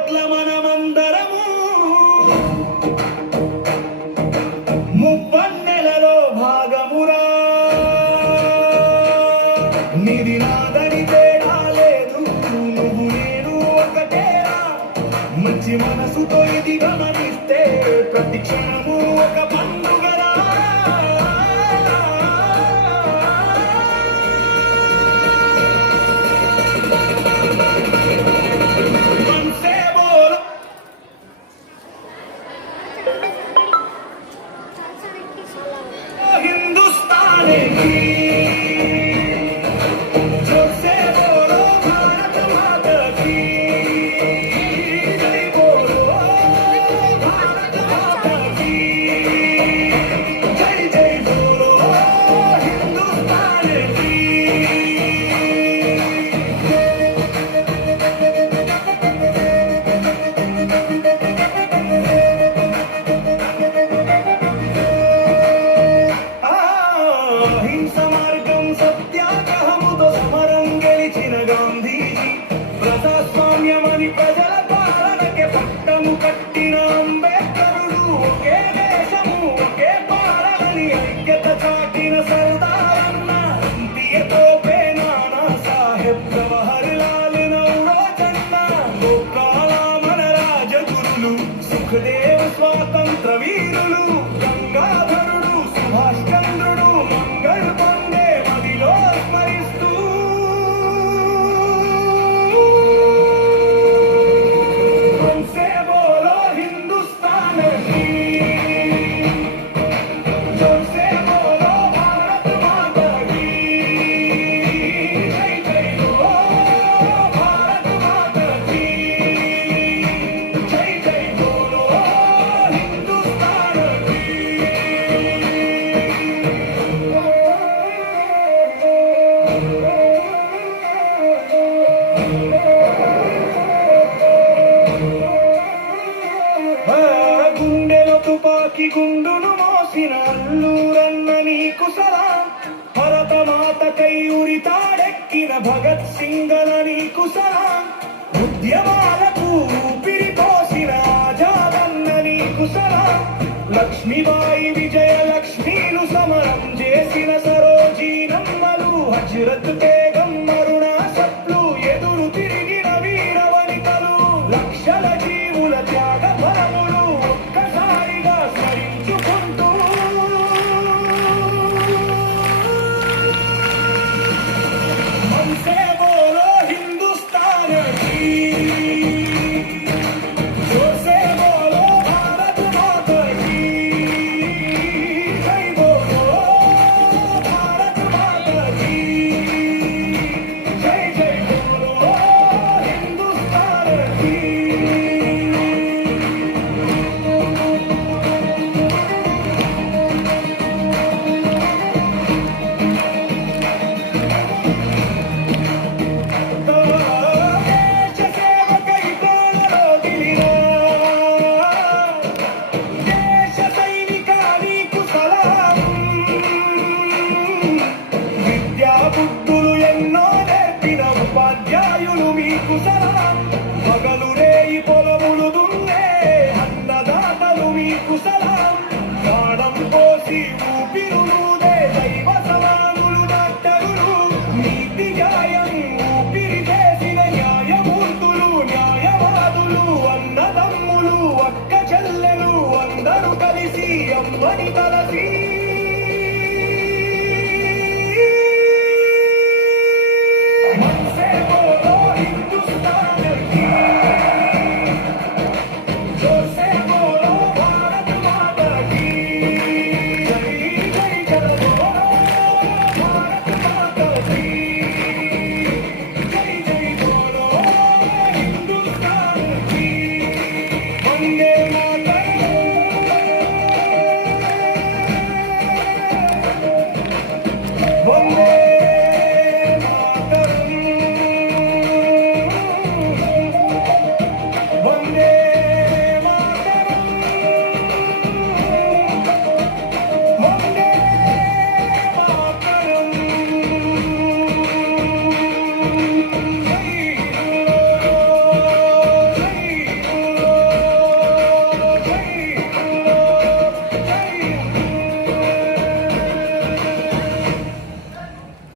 కోట్ల మనమందరము ముప్పన్నెలలో భాగమురా. నిధి నాదని తేడా లేదు, నువ్వు నేను ఒకటేరా. మంచి మనసుతో ఇది గమనిస్తే ప్రతి క్షణము ఒక పండుగరా. ప్రజల పాలనకే పట్టము కట్టిన అంబేద్కరుడు, ఒకే దేశము ఒకే పాలనని ఐక్యత చాటిన సర్దారన్న, దియతోపే నానా సాహెబ్ జవహర్లాల్ నౌరోజన్న, గోపాల మన రాజగురులు, సుఖదేవ్ స్వాతంత్ర వీరులు, గంగాధరుడు, సుభాష్ చంద్రుడు, మంగళ్ పాండే మదిలో స్మరిస్తూ తుపాకి గుండును మోసిన అల్లూరన్న నీకు సలాం. భరతమాతకై ఉరితాడెక్కిన భగత్ సింగల నీకు సలాం. ఉద్యమాలకు ఊపిరి పోసిన ఆజాదన్న నీకు సలాం. లక్ష్మీబాయి విజయలక్ష్మీలు సమరం చేసిన సరోజీనమ్మలు, హజరత్ బేగం అరుణా సత్లు ఎదురు తిరిగిన వీర వనితలు, లక్షల జీవుల త్యాగ ఫలములు ఒక్కసారిగా స్మరించుకుంటూ హమ్సే బోలో హిందుస్తాన్ కీ, జోర్సే బోలో భారత్ మాతా కీ, జై బోలో భారత్ మాతా కీ, జై జై బోలో హిందుస్తాన్ కీ. బుద్ధులు ఎన్నో నేర్పిన ఉపాధ్యాయులు మీకు సలాం. పగలు రేయి పొలములు దున్నే అన్నదాతలు మీకు సలాం. ప్రాణం పోసి ఊపిరులుదే దైవ సలాములు డాక్టరులు, నీతి న్యాయం ఊపిరి చేసిన న్యాయమూర్తులు, న్యాయవాదులు, అన్నదమ్ములు, అక్క చెల్లెలు అందరూ కలిసి అమ్మని తలసి One day